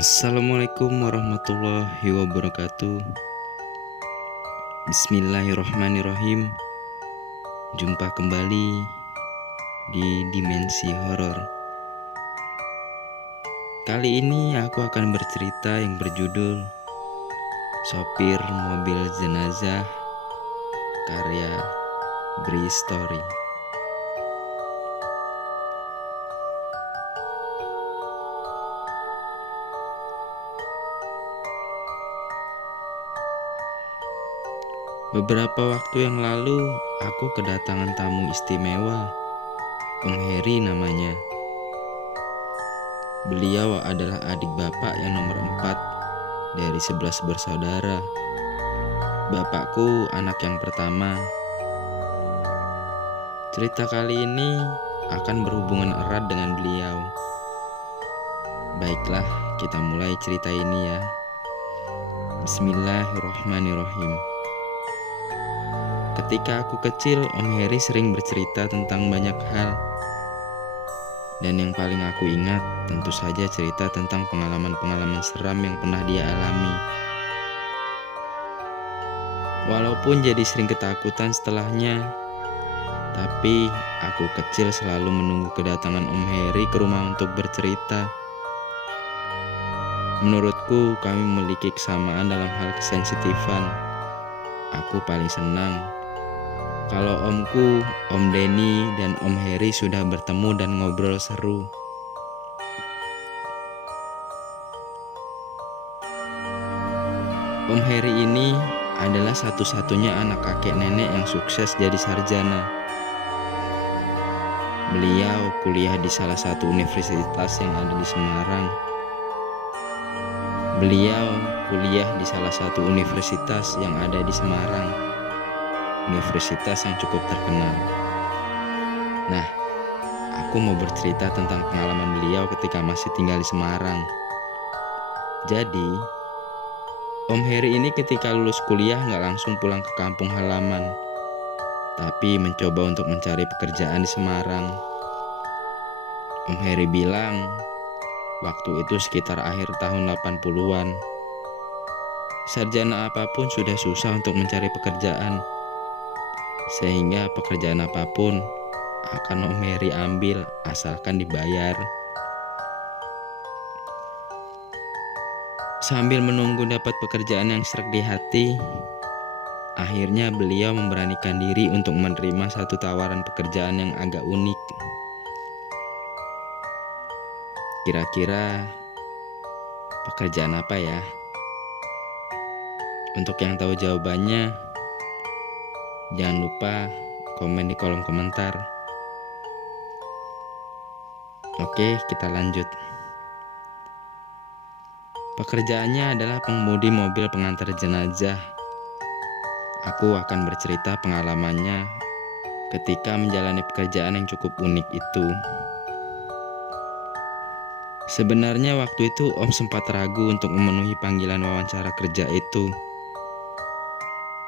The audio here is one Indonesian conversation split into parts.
Assalamualaikum warahmatullahi wabarakatuh. Bismillahirrahmanirrahim. Jumpa kembali di Dimensi Horor. Kali ini aku akan bercerita yang berjudul Sopir Mobil Jenazah, karya Bri Story. Beberapa waktu yang lalu, aku kedatangan tamu istimewa, Om Heri namanya. Beliau adalah adik bapak yang nomor 4 dari 11 bersaudara. Bapakku anak yang pertama. Cerita kali ini akan berhubungan erat dengan beliau. Baiklah, kita mulai cerita ini ya. Bismillahirrahmanirrahim. Ketika aku kecil, Om Heri sering bercerita tentang banyak hal. Dan yang paling aku ingat tentu saja cerita tentang pengalaman-pengalaman seram yang pernah dia alami. Walaupun jadi sering ketakutan setelahnya, tapi aku kecil selalu menunggu kedatangan Om Heri ke rumah untuk bercerita. Menurutku, kami memiliki kesamaan dalam hal kesensitifan. Aku paling senang kalau omku, Om Denny, dan Om Heri sudah bertemu dan ngobrol seru. Om Heri ini adalah satu-satunya anak kakek nenek yang sukses jadi sarjana. Beliau kuliah di salah satu universitas yang ada di Semarang. Universitas yang cukup terkenal. Nah, aku mau bercerita tentang pengalaman beliau ketika masih tinggal di Semarang. Jadi, Om Heri ini ketika lulus kuliah gak langsung pulang ke kampung halaman, tapi mencoba untuk mencari pekerjaan di Semarang. Om Heri bilang, waktu itu sekitar akhir tahun 80-an. Sarjana apapun sudah susah untuk mencari pekerjaan, sehingga pekerjaan apapun akan Om Heri ambil asalkan dibayar. Sambil menunggu dapat pekerjaan yang serak di hati, akhirnya beliau memberanikan diri untuk menerima satu tawaran pekerjaan yang agak unik. Kira-kira pekerjaan apa ya? Untuk yang tahu jawabannya, jangan lupa komen di kolom komentar. Oke, kita lanjut. Pekerjaannya adalah pengemudi mobil pengantar jenazah. Aku akan bercerita pengalamannya ketika menjalani pekerjaan yang cukup unik itu. Sebenarnya waktu itu Om sempat ragu untuk memenuhi panggilan wawancara kerja itu.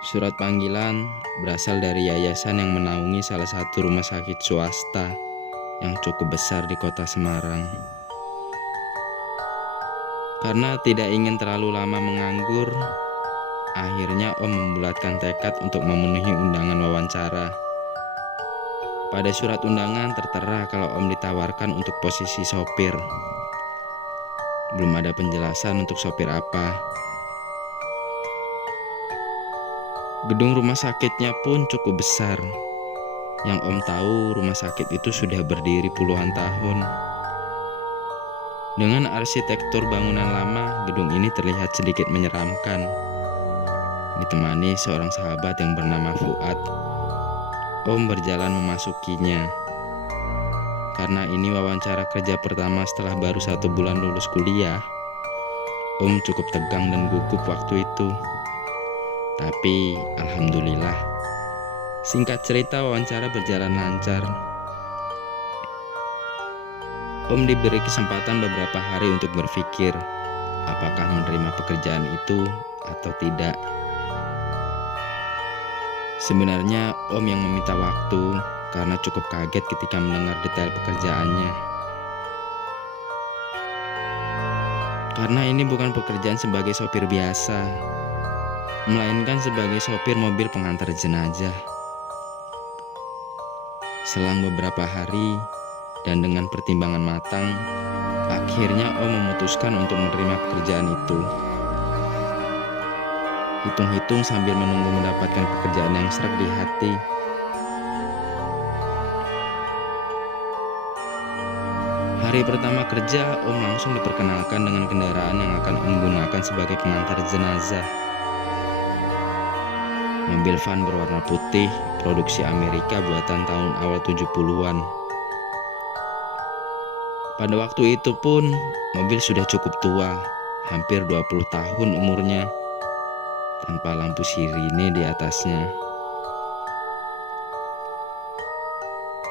Surat panggilan berasal dari yayasan yang menaungi salah satu rumah sakit swasta yang cukup besar di kota Semarang. Karena tidak ingin terlalu lama menganggur, akhirnya Om membulatkan tekad untuk memenuhi undangan wawancara. Pada surat undangan tertera kalau Om ditawarkan untuk posisi sopir. Belum ada penjelasan untuk sopir apa. Gedung rumah sakitnya pun cukup besar. Yang Om tahu, rumah sakit itu sudah berdiri puluhan tahun. Dengan arsitektur bangunan lama, gedung ini terlihat sedikit menyeramkan. Ditemani seorang sahabat yang bernama Fuad, Om berjalan memasukinya. Karena ini wawancara kerja pertama setelah baru 1 bulan lulus kuliah, Om cukup tegang dan gugup waktu itu. Tapi alhamdulillah, singkat cerita wawancara berjalan lancar. Om diberi kesempatan beberapa hari untuk berpikir apakah menerima pekerjaan itu atau tidak. Sebenarnya Om yang meminta waktu karena cukup kaget ketika mendengar detail pekerjaannya. Karena ini bukan pekerjaan sebagai sopir biasa, melainkan sebagai sopir mobil pengantar jenazah. Selang beberapa hari dan dengan pertimbangan matang, akhirnya Om memutuskan untuk menerima pekerjaan itu. Hitung-hitung sambil menunggu mendapatkan pekerjaan yang serak di hati. Hari pertama kerja, Om langsung diperkenalkan dengan kendaraan yang akan Om gunakan sebagai pengantar jenazah. Mobil van berwarna putih, produksi Amerika buatan tahun awal 70-an. Pada waktu itu pun, mobil sudah cukup tua, hampir 20 tahun umurnya, tanpa lampu sirine di atasnya.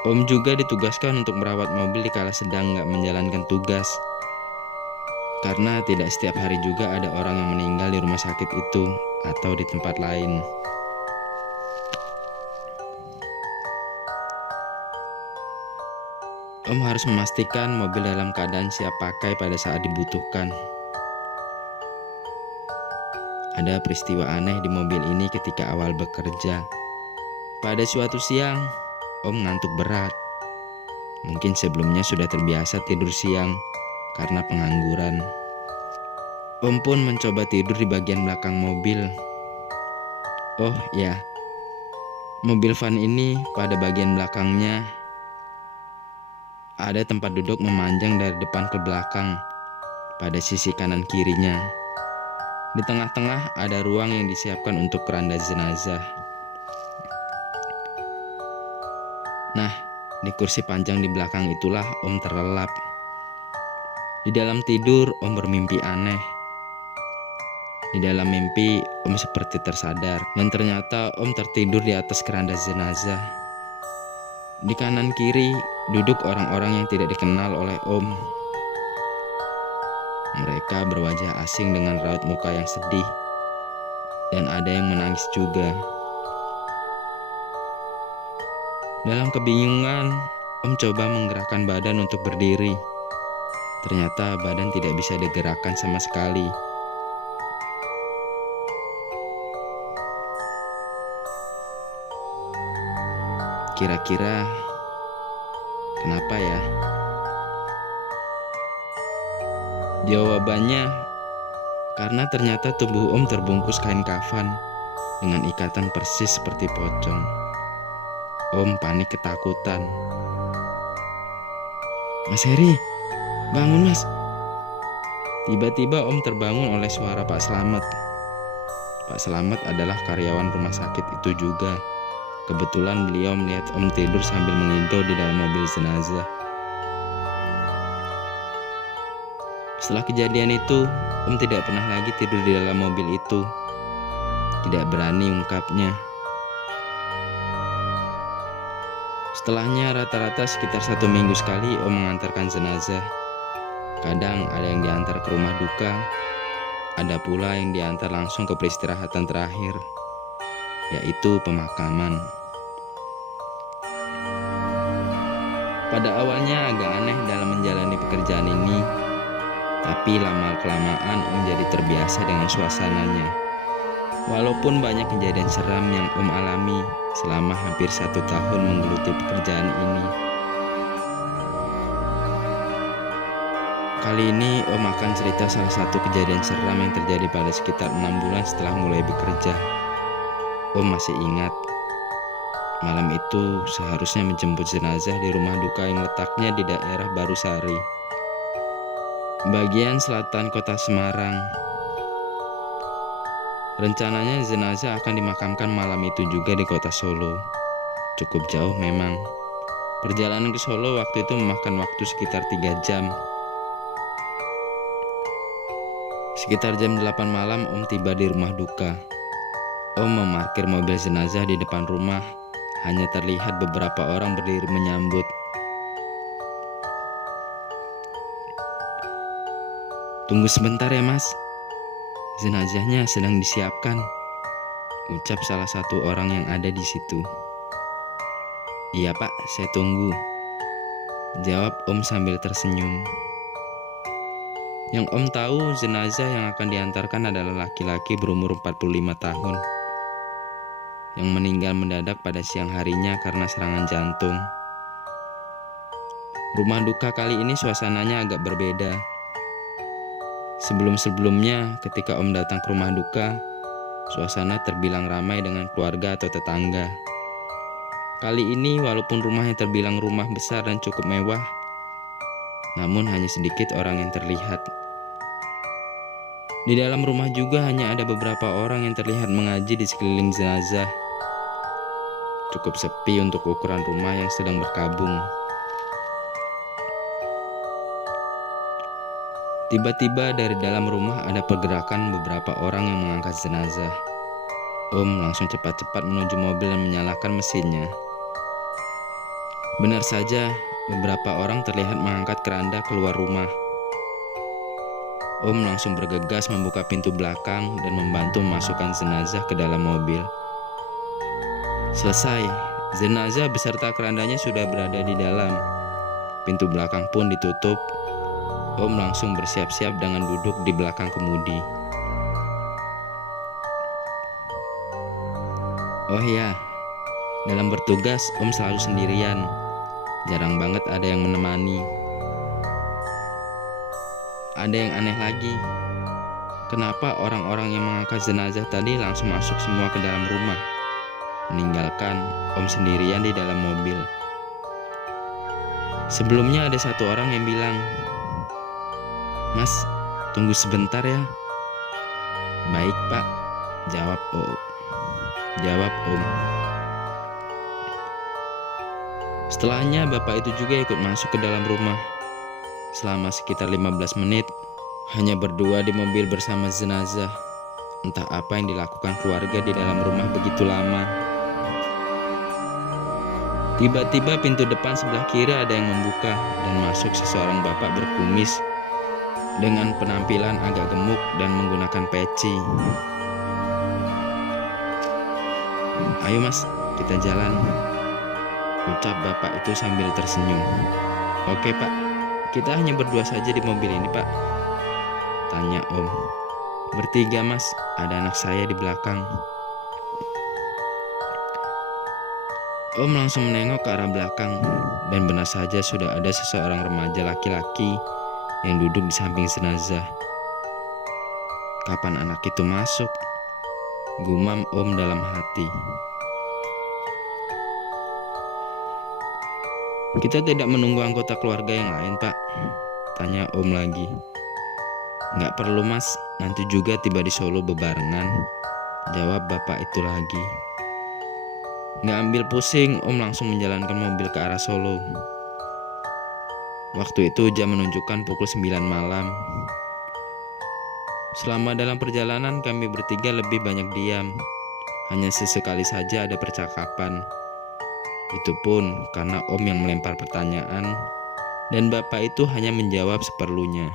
Om juga ditugaskan untuk merawat mobil dikala sedang nggak menjalankan tugas, karena tidak setiap hari juga ada orang yang meninggal di rumah sakit itu atau di tempat lain. Om harus memastikan mobil dalam keadaan siap pakai pada saat dibutuhkan. Ada peristiwa aneh di mobil ini ketika awal bekerja. Pada suatu siang, Om ngantuk berat. Mungkin sebelumnya sudah terbiasa tidur siang karena pengangguran. Om pun mencoba tidur di bagian belakang mobil. Oh ya, mobil van ini pada bagian belakangnya ada tempat duduk memanjang dari depan ke belakang pada sisi kanan kirinya. Di tengah-tengah ada ruang yang disiapkan untuk keranda jenazah. Nah, di kursi panjang di belakang itulah Om terlelap. Di dalam tidur, Om bermimpi aneh. Di dalam mimpi, Om seperti tersadar, dan ternyata Om tertidur di atas keranda jenazah. Di kanan kiri duduk orang-orang yang tidak dikenal oleh Om. Mereka berwajah asing dengan raut muka yang sedih, dan ada yang menangis juga. Dalam kebingungan, Om coba menggerakkan badan untuk berdiri. Ternyata badan tidak bisa digerakkan sama sekali. Kira-kira kenapa ya? Jawabannya, karena ternyata tubuh Om terbungkus kain kafan dengan ikatan persis seperti pocong. Om panik ketakutan. Mas Heri, bangun mas. Tiba-tiba Om terbangun oleh suara Pak Slamet. Pak Slamet adalah karyawan rumah sakit itu juga. Kebetulan beliau melihat Om tidur sambil mengigau di dalam mobil jenazah. Setelah kejadian itu, Om tidak pernah lagi tidur di dalam mobil itu. Tidak berani ungkapnya. Setelahnya rata-rata sekitar 1 minggu sekali Om mengantarkan jenazah. Kadang ada yang diantar ke rumah duka, ada pula yang diantar langsung ke peristirahatan terakhir, yaitu pemakaman. Pada awalnya agak aneh dalam menjalani pekerjaan ini, tapi lama-kelamaan Om jadi terbiasa dengan suasananya. Walaupun banyak kejadian seram yang Om alami selama hampir 1 tahun menggeluti pekerjaan ini. Kali ini Om akan cerita salah satu kejadian seram yang terjadi pada sekitar 6 bulan setelah mulai bekerja. Om masih ingat, malam itu seharusnya menjemput jenazah di rumah duka yang letaknya di daerah Barusari, bagian selatan kota Semarang. Rencananya jenazah akan dimakamkan malam itu juga di kota Solo. Cukup jauh memang. Perjalanan ke Solo waktu itu memakan waktu sekitar 3 jam. Sekitar jam 8 malam Om tiba di rumah duka. Om memarkir mobil jenazah di depan rumah. Hanya terlihat beberapa orang berdiri menyambut. Tunggu sebentar ya mas, jenazahnya sedang disiapkan, ucap salah satu orang yang ada di situ. Iya pak, saya tunggu, jawab Om sambil tersenyum. Yang Om tahu, jenazah yang akan diantarkan adalah laki-laki berumur 45 tahun yang meninggal mendadak pada siang harinya karena serangan jantung. Rumah duka kali ini suasananya agak berbeda. Sebelum-sebelumnya ketika Om datang ke rumah duka, suasana terbilang ramai dengan keluarga atau tetangga. Kali ini walaupun rumahnya terbilang rumah besar dan cukup mewah, namun hanya sedikit orang yang terlihat. Di dalam rumah juga hanya ada beberapa orang yang terlihat mengaji di sekeliling jenazah. Cukup sepi untuk ukuran rumah yang sedang berkabung. Tiba-tiba dari dalam rumah ada pergerakan beberapa orang yang mengangkat jenazah. Om langsung cepat-cepat menuju mobil dan menyalakan mesinnya. Benar saja, beberapa orang terlihat mengangkat keranda keluar rumah. Om langsung bergegas membuka pintu belakang dan membantu memasukkan jenazah ke dalam mobil. Selesai, jenazah beserta kerandanya sudah berada di dalam. Pintu belakang pun ditutup. Om langsung bersiap-siap dengan duduk di belakang kemudi. Oh ya, dalam bertugas Om selalu sendirian. Jarang banget ada yang menemani. Ada yang aneh lagi. Kenapa orang-orang yang mengangkat jenazah tadi langsung masuk semua ke dalam rumah, meninggalkan Om sendirian di dalam mobil? Sebelumnya ada satu orang yang bilang, "Mas, tunggu sebentar ya." "Baik, Pak," jawab Om. Setelahnya bapak itu juga ikut masuk ke dalam rumah. Selama sekitar 15 menit, hanya berdua di mobil bersama jenazah. Entah apa yang dilakukan keluarga di dalam rumah begitu lama. Tiba-tiba pintu depan sebelah kiri ada yang membuka dan masuk seseorang bapak berkumis dengan penampilan agak gemuk dan menggunakan peci. "Ayo mas, kita jalan," ucap bapak itu sambil tersenyum. "Oke pak, kita hanya berdua saja di mobil ini pak," tanya Om. "Bertiga mas, ada anak saya di belakang." Om langsung menengok ke arah belakang dan benar saja sudah ada seseorang remaja laki-laki yang duduk di samping jenazah. "Kapan anak itu masuk?" gumam Om dalam hati. "Kita tidak menunggu anggota keluarga yang lain pak?" tanya Om lagi. "Nggak perlu mas, nanti juga tiba di Solo bebarengan," jawab bapak itu lagi. Nggak ambil pusing, Om langsung menjalankan mobil ke arah Solo. Waktu itu jam menunjukkan pukul 9 malam. Selama dalam perjalanan kami bertiga lebih banyak diam. Hanya sesekali saja ada percakapan. Itu pun karena Om yang melempar pertanyaan dan bapak itu hanya menjawab seperlunya.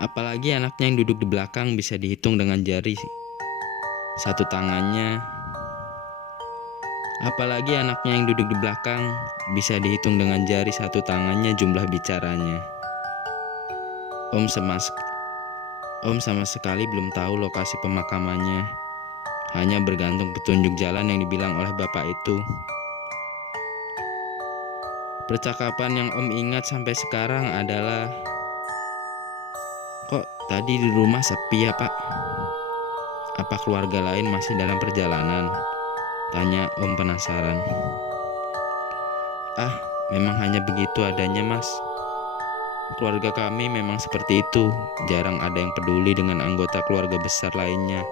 Apalagi anaknya yang duduk di belakang bisa dihitung dengan jari satu tangannya. Apalagi anaknya yang duduk di belakang bisa dihitung dengan jari satu tangannya jumlah bicaranya. Om sama sekali belum tahu lokasi pemakamannya. Hanya bergantung petunjuk jalan yang dibilang oleh bapak itu. Percakapan yang Om ingat sampai sekarang adalah, "Kok tadi di rumah sepi ya pak? Apa keluarga lain masih dalam perjalanan?" tanya Om penasaran. "Ah, memang hanya begitu adanya mas. Keluarga kami memang seperti itu, jarang ada yang peduli dengan anggota keluarga besar lainnya,"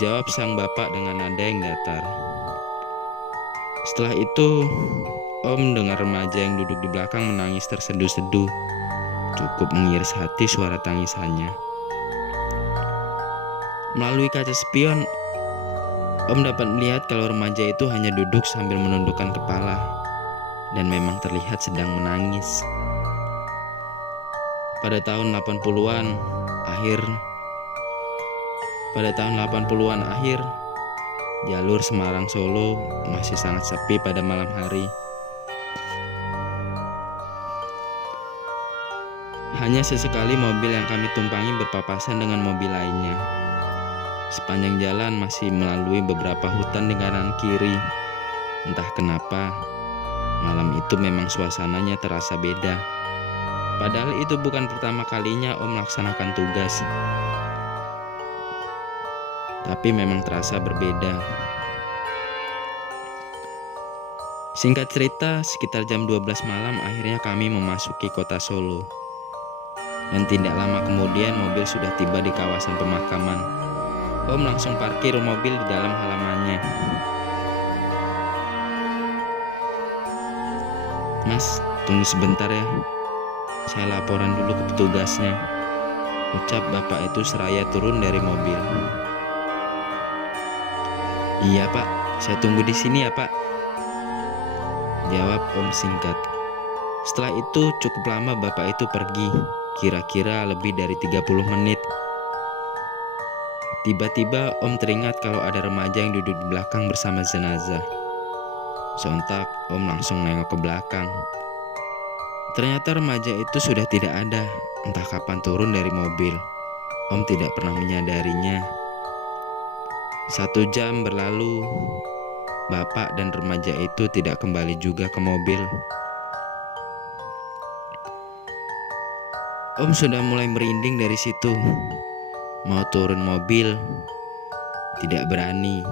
jawab sang bapak dengan nada yang datar. Setelah itu, Om dengar remaja yang duduk di belakang menangis terseduh-seduh. Cukup mengiris hati suara tangisannya. Melalui kaca spion, Om dapat melihat kalau remaja itu hanya duduk sambil menundukkan kepala dan memang terlihat sedang menangis. Pada tahun 80-an akhir, jalur Semarang Solo masih sangat sepi pada malam hari. Hanya sesekali mobil yang kami tumpangi berpapasan dengan mobil lainnya. Sepanjang jalan masih melalui beberapa hutan di kanan kiri. Entah kenapa, malam itu memang suasananya terasa beda. Padahal itu bukan pertama kalinya Om melaksanakan tugas. Tapi memang terasa berbeda. Singkat cerita, sekitar jam 12 malam akhirnya kami memasuki kota Solo. Dan tidak lama kemudian mobil sudah tiba di kawasan pemakaman. Om langsung parkir mobil di dalam halamannya. "Mas, tunggu sebentar ya. Saya laporan dulu ke petugasnya," ucap bapak itu seraya turun dari mobil. "Iya pak, saya tunggu di sini ya pak," jawab Om singkat. Setelah itu cukup lama bapak itu pergi, kira-kira lebih dari 30 menit. Tiba-tiba Om teringat kalau ada remaja yang duduk di belakang bersama jenazah. Sontak Om langsung nengok ke belakang. Ternyata remaja itu sudah tidak ada, entah kapan turun dari mobil. Om tidak pernah menyadarinya. 1 jam berlalu, bapak dan remaja itu tidak kembali juga ke mobil. Om sudah mulai merinding dari situ. Mau turun mobil, tidak berani.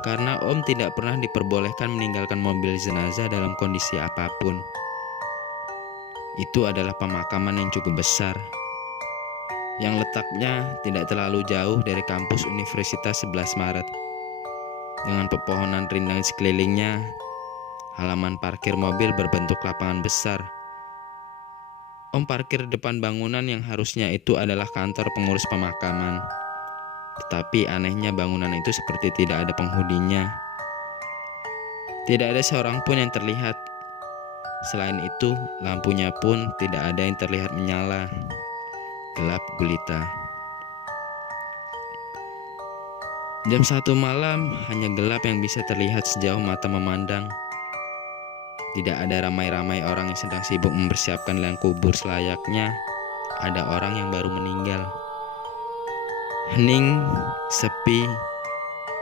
Karena Om tidak pernah diperbolehkan meninggalkan mobil jenazah dalam kondisi apapun. Itu adalah pemakaman yang cukup besar, yang letaknya tidak terlalu jauh dari kampus Universitas 11 Maret. Dengan pepohonan rindang sekelilingnya, halaman parkir mobil berbentuk lapangan besar. Om parkir depan bangunan yang harusnya itu adalah kantor pengurus pemakaman. Tetapi anehnya bangunan itu seperti tidak ada penghuninya. Tidak ada seorang pun yang terlihat. Selain itu, lampunya pun tidak ada yang terlihat menyala. Gelap gulita. Jam 1 malam, hanya gelap yang bisa terlihat sejauh mata memandang. Tidak ada ramai-ramai orang yang sedang sibuk mempersiapkan liang kubur selayaknya ada orang yang baru meninggal. Hening, sepi,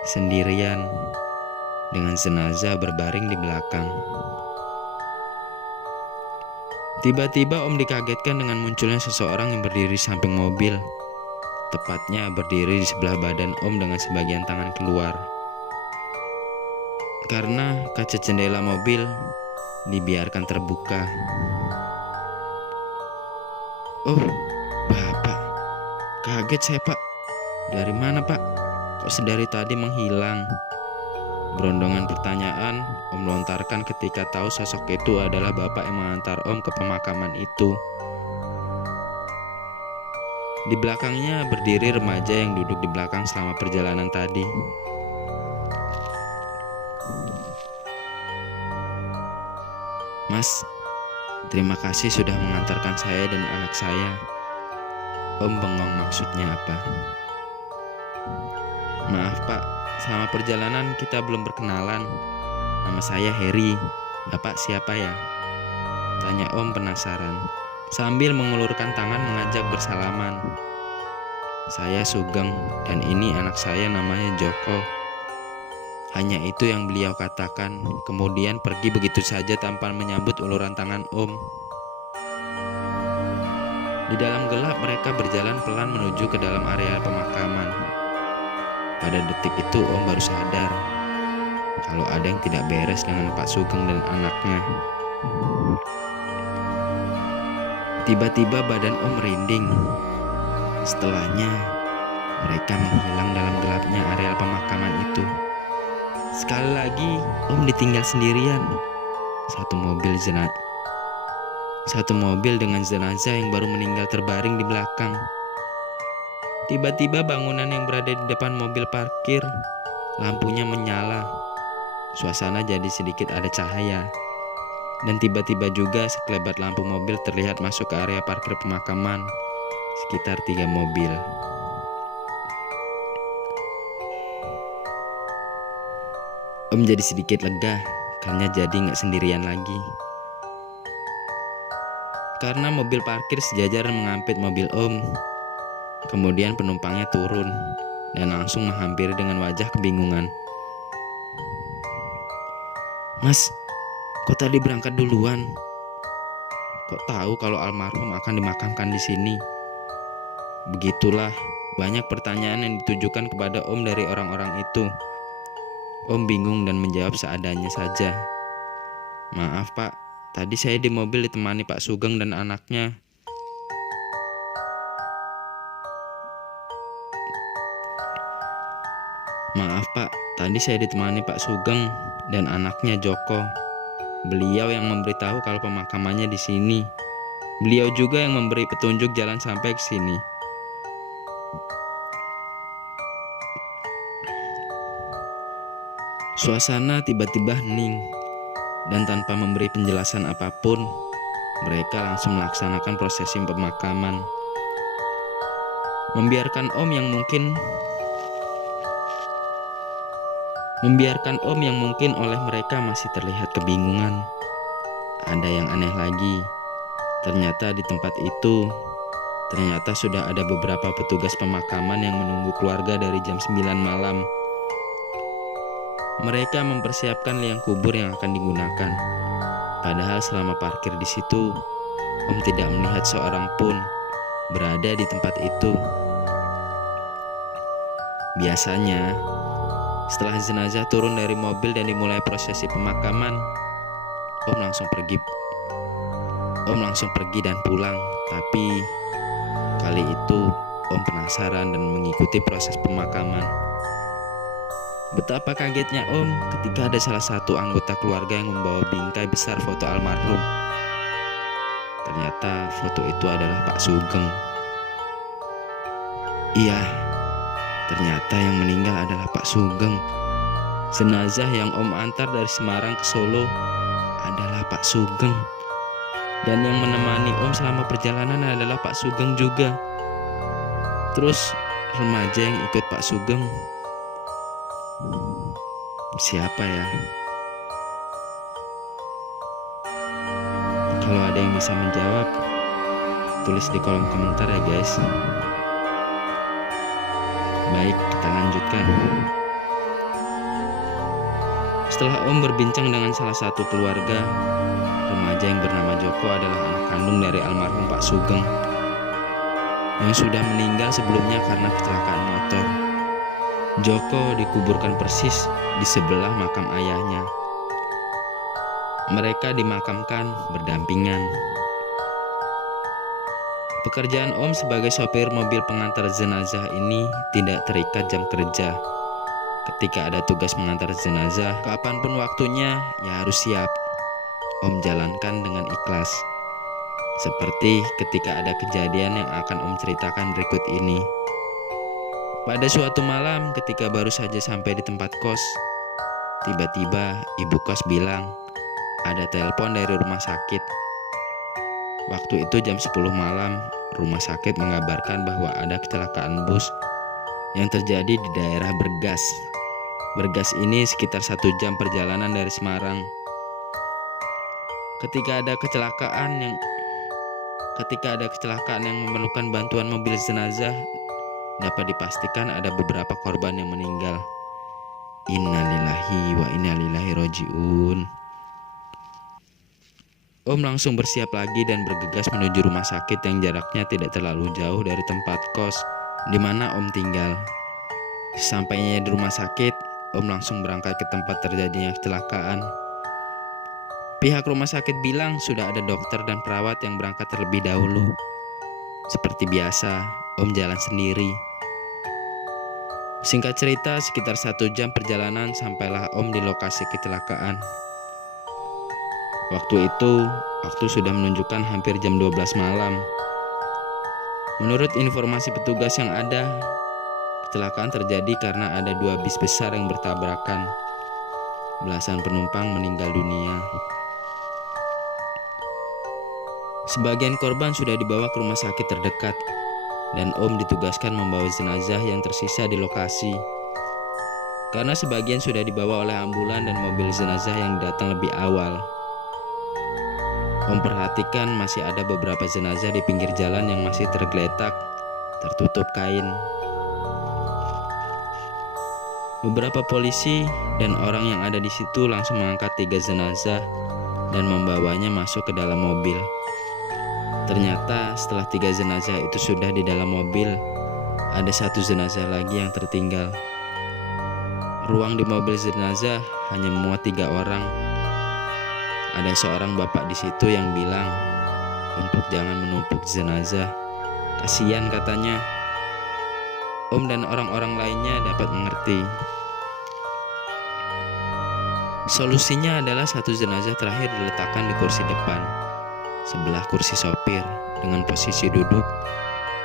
sendirian, dengan jenazah berbaring di belakang. Tiba-tiba Om dikagetkan dengan munculnya seseorang yang berdiri di samping mobil. Tepatnya berdiri di sebelah badan Om dengan sebagian tangan keluar. Karena kaca jendela mobil dibiarkan terbuka. "Oh, Bapak." Kaget saya, Pak. "Dari mana, Pak? Kok sedari tadi menghilang?" Berondongan pertanyaan Om lontarkan ketika tahu sosok itu adalah bapak yang mengantar Om ke pemakaman itu. Di belakangnya berdiri remaja yang duduk di belakang selama perjalanan tadi. "Mas, terima kasih sudah mengantarkan saya dan anak saya." Om bengong maksudnya apa. "Maaf Pak, selama perjalanan kita belum berkenalan. Nama saya Heri. Bapak siapa ya?" tanya Om penasaran, sambil mengulurkan tangan mengajak bersalaman. "Saya Sugeng dan ini anak saya namanya Joko." Hanya itu yang beliau katakan, kemudian pergi begitu saja tanpa menyambut uluran tangan Om. Di dalam gelap mereka berjalan pelan menuju ke dalam area pemakaman. Pada detik itu Om baru sadar kalau ada yang tidak beres dengan Pak Sugeng dan anaknya. Tiba-tiba badan Om merinding. Setelahnya, mereka menghilang dalam gelapnya areal pemakaman itu. Sekali lagi, Om ditinggal sendirian. Satu mobil dengan jenazah yang baru meninggal terbaring di belakang. Tiba-tiba bangunan yang berada di depan mobil parkir, lampunya menyala. Suasana jadi sedikit ada cahaya. Dan tiba-tiba juga sekelebat lampu mobil terlihat masuk ke area parkir pemakaman, sekitar 3 mobil. Om jadi sedikit lega, karena jadi gak sendirian lagi. karena mobil parkir sejajar mengampit mobil Om. Kemudian penumpangnya turun dan langsung menghampiri dengan wajah kebingungan. "Mas, kok tadi berangkat duluan? Kok tahu kalau almarhum akan dimakamkan di sini?" Begitulah banyak pertanyaan yang ditujukan kepada Om dari orang-orang itu. Om bingung dan menjawab seadanya saja. "Maaf Pak, tadi saya di mobil ditemani Pak Sugeng dan anaknya." "Maaf Pak, tadi saya ditemani Pak Sugeng dan anaknya Joko. Beliau yang memberitahu kalau pemakamannya di sini. Beliau juga yang memberi petunjuk jalan sampai ke sini." Suasana tiba-tiba hening, dan tanpa memberi penjelasan apapun, mereka langsung melaksanakan prosesi pemakaman. Membiarkan Om yang mungkin oleh mereka masih terlihat kebingungan. Ada yang aneh lagi. Ternyata di tempat itu sudah ada beberapa petugas pemakaman yang menunggu keluarga dari jam 9 malam. Mereka mempersiapkan liang kubur yang akan digunakan. Padahal selama parkir di situ, Om tidak melihat seorang pun berada di tempat itu. Biasanya, setelah jenazah turun dari mobil dan dimulai prosesi pemakaman, Om langsung pergi dan pulang. Tapi kali itu Om penasaran dan mengikuti proses pemakaman. Betapa kagetnya Om ketika ada salah satu anggota keluarga yang membawa bingkai besar foto almarhum. Ternyata foto itu adalah Pak Sugeng. Iya, ternyata yang meninggal adalah Pak Sugeng. Jenazah yang Om antar dari Semarang ke Solo adalah Pak Sugeng. Dan yang menemani Om selama perjalanan adalah Pak Sugeng juga. Terus remaja yang ikut Pak Sugeng siapa ya? Kalau ada yang bisa menjawab, tulis di kolom komentar ya guys. Baik, kita lanjutkan. Setelah Om berbincang dengan salah satu keluarga, remaja yang bernama Joko adalah anak kandung dari almarhum Pak Sugeng yang sudah meninggal sebelumnya karena kecelakaan motor. Joko dikuburkan persis di sebelah makam ayahnya. Mereka dimakamkan berdampingan. Pekerjaan Om sebagai sopir mobil pengantar jenazah ini tidak terikat jam kerja. Ketika ada tugas mengantar jenazah, kapanpun waktunya, ya harus siap. Om jalankan dengan ikhlas. Seperti ketika ada kejadian yang akan Om ceritakan berikut ini. Pada suatu malam ketika baru saja sampai di tempat kos, tiba-tiba ibu kos bilang ada telepon dari rumah sakit. Waktu itu jam 10 malam, rumah sakit mengabarkan bahwa ada kecelakaan bus yang terjadi di daerah Bergas. Bergas ini sekitar 1 jam perjalanan dari Semarang. Ketika ada kecelakaan yang memerlukan bantuan mobil jenazah, dapat dipastikan ada beberapa korban yang meninggal. Innalillahi wa inna ilaihi rajiun. Om langsung bersiap lagi dan bergegas menuju rumah sakit yang jaraknya tidak terlalu jauh dari tempat kos di mana Om tinggal. Sampainya di rumah sakit, Om langsung berangkat ke tempat terjadinya kecelakaan. Pihak rumah sakit bilang sudah ada dokter dan perawat yang berangkat terlebih dahulu. Seperti biasa, Om jalan sendiri. Singkat cerita, sekitar 1 jam perjalanan sampailah Om di lokasi kecelakaan. Waktu sudah menunjukkan hampir jam 12 malam. Menurut informasi petugas yang ada, kecelakaan terjadi karena ada 2 bis besar yang bertabrakan. Belasan penumpang meninggal dunia. Sebagian korban sudah dibawa ke rumah sakit terdekat, dan Om ditugaskan membawa jenazah yang tersisa di lokasi. Karena sebagian sudah dibawa oleh ambulan dan mobil jenazah yang datang lebih awal. Om perhatikan masih ada beberapa jenazah di pinggir jalan yang masih tergeletak, tertutup kain. Beberapa polisi dan orang yang ada di situ langsung mengangkat 3 jenazah dan membawanya masuk ke dalam mobil. Ternyata setelah 3 jenazah itu sudah di dalam mobil, ada 1 jenazah lagi yang tertinggal. Ruang di mobil jenazah hanya memuat 3 orang. Ada seorang bapak di situ yang bilang untuk jangan menumpuk jenazah. Kasihan katanya. Om dan orang-orang lainnya dapat mengerti. Solusinya adalah 1 jenazah terakhir diletakkan di kursi depan, sebelah kursi sopir dengan posisi duduk,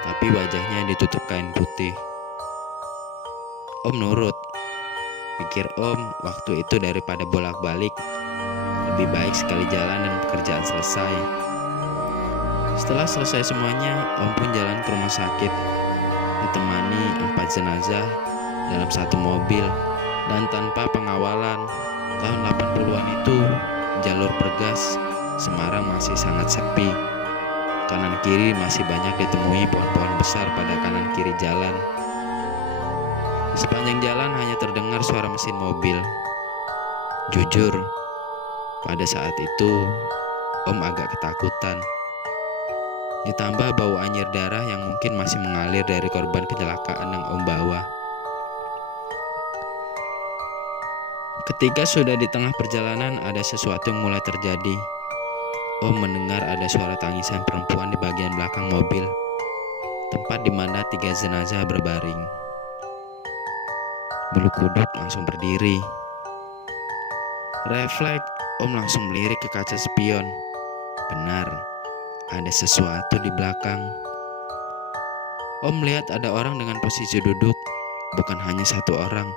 tapi wajahnya ditutup kain putih. Om nurut. Pikir Om, waktu itu daripada bolak-balik, lebih baik sekali jalan dan pekerjaan selesai. Setelah selesai semuanya, Om pun jalan ke rumah sakit, ditemani 4 jenazah dalam 1 mobil dan tanpa pengawalan. Tahun 80-an itu, jalur Pergas Semarang masih sangat sepi. Kanan kiri masih banyak ditemui pohon-pohon besar pada kanan kiri jalan. Di sepanjang jalan hanya terdengar suara mesin mobil. Jujur, pada saat itu Om agak ketakutan. Ditambah bau anyir darah yang mungkin masih mengalir dari korban kecelakaan yang Om bawa. Ketika sudah di tengah perjalanan, ada sesuatu yang mulai terjadi. Om mendengar ada suara tangisan perempuan di bagian belakang mobil, tempat di mana 3 jenazah berbaring. Bulu kuduk langsung berdiri. Refleks, Om langsung melirik ke kaca spion. Benar, ada sesuatu di belakang. Om melihat ada orang dengan posisi duduk, bukan hanya 1 orang,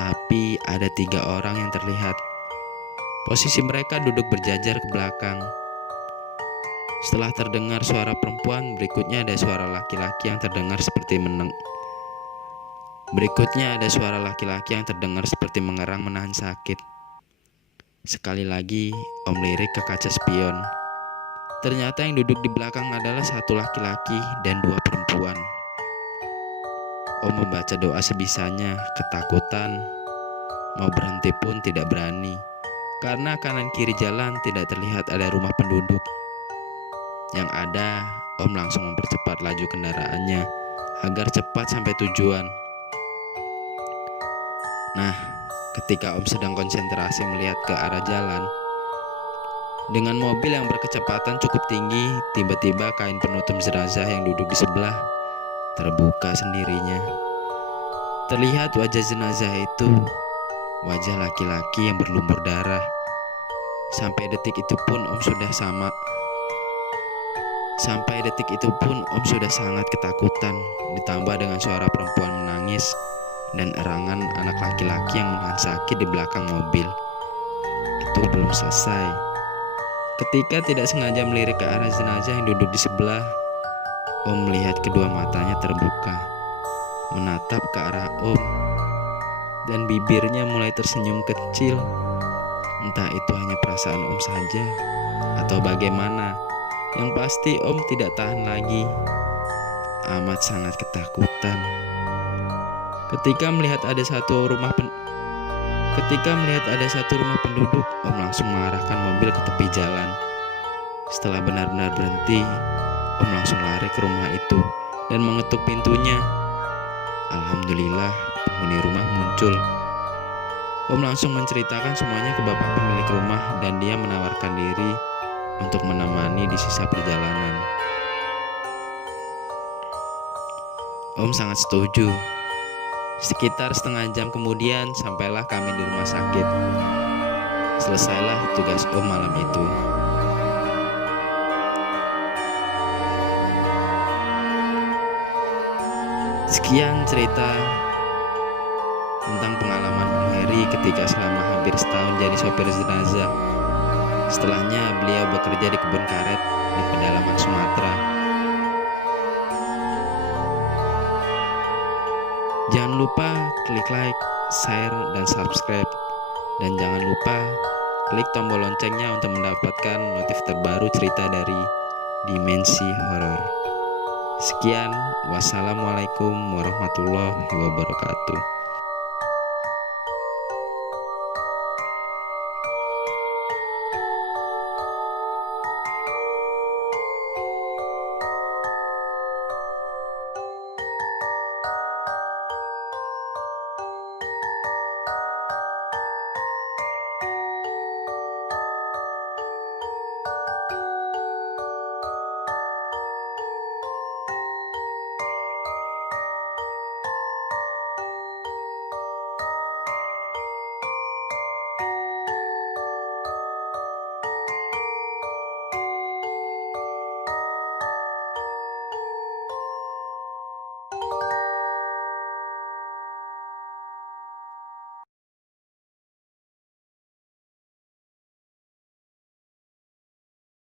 tapi ada 3 orang yang terlihat. Posisi mereka duduk berjajar ke belakang. Setelah terdengar suara perempuan, berikutnya ada suara laki-laki yang terdengar seperti mengerang menahan sakit. Sekali lagi, Om lirik ke kaca spion. Ternyata yang duduk di belakang adalah 1 laki-laki dan 2 perempuan. Om membaca doa sebisanya, ketakutan. Mau berhenti pun tidak berani, karena kanan kiri jalan tidak terlihat ada rumah penduduk. Yang ada, Om langsung mempercepat laju kendaraannya agar cepat sampai tujuan. Nah, ketika Om sedang konsentrasi melihat ke arah jalan, dengan mobil yang berkecepatan cukup tinggi, tiba-tiba kain penutup jenazah yang duduk di sebelah terbuka sendirinya. Terlihat wajah jenazah itu, wajah laki-laki yang berlumur darah. Sampai detik itu pun Om sudah sangat ketakutan, ditambah dengan suara perempuan menangis dan erangan anak laki-laki yang menahan sakit di belakang mobil. Itu belum selesai. Ketika tidak sengaja melirik ke arah jenazah yang duduk di sebelah, Om melihat kedua matanya terbuka, menatap ke arah Om, dan bibirnya mulai tersenyum kecil. Entah itu hanya perasaan Om saja atau bagaimana. Yang pasti Om tidak tahan lagi. Amat sangat ketakutan. Ketika melihat ada satu rumah penduduk, Om langsung mengarahkan mobil ke tepi jalan. Setelah benar-benar berhenti, Om langsung lari ke rumah itu dan mengetuk pintunya. Alhamdulillah, penghuni rumah muncul. Om langsung menceritakan semuanya ke bapak pemilik rumah dan dia menawarkan diri untuk menemani di sisa perjalanan. Om sangat setuju. Sekitar setengah jam kemudian sampailah kami di rumah sakit. Selesailah tugas Om malam itu. Sekian cerita tentang pengalaman Om Heri ketika selama hampir setahun jadi sopir jenazah. Setelahnya beliau bekerja di kebun karet di pedalaman Sumatera. Jangan lupa klik like, share, dan subscribe. Dan jangan lupa Klik tombol loncengnya untuk mendapatkan notif terbaru cerita dari Dimensi Horor. Sekian, wassalamualaikum warahmatullahi wabarakatuh.